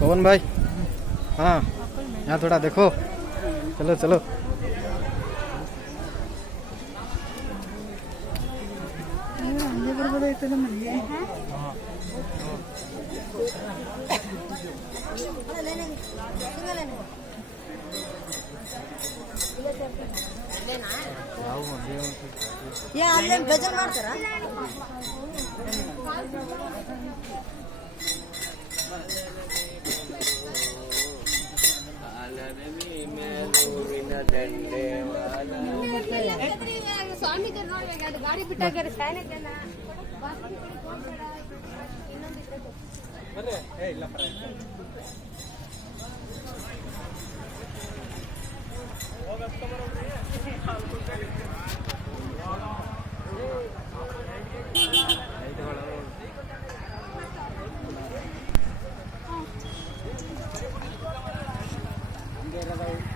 पवन भाई, हाँ यहाँ थोड़ा देखो। चलो चलो। ಭಜನ್ ಮಾಡ್ತಾರ. ಸ್ವಾಮಿ ನೋಡ್ಬೇಕು, ಅದು ಗಾಡಿ ಬಿಟ್ಟಾಗ ಹಂಗೆ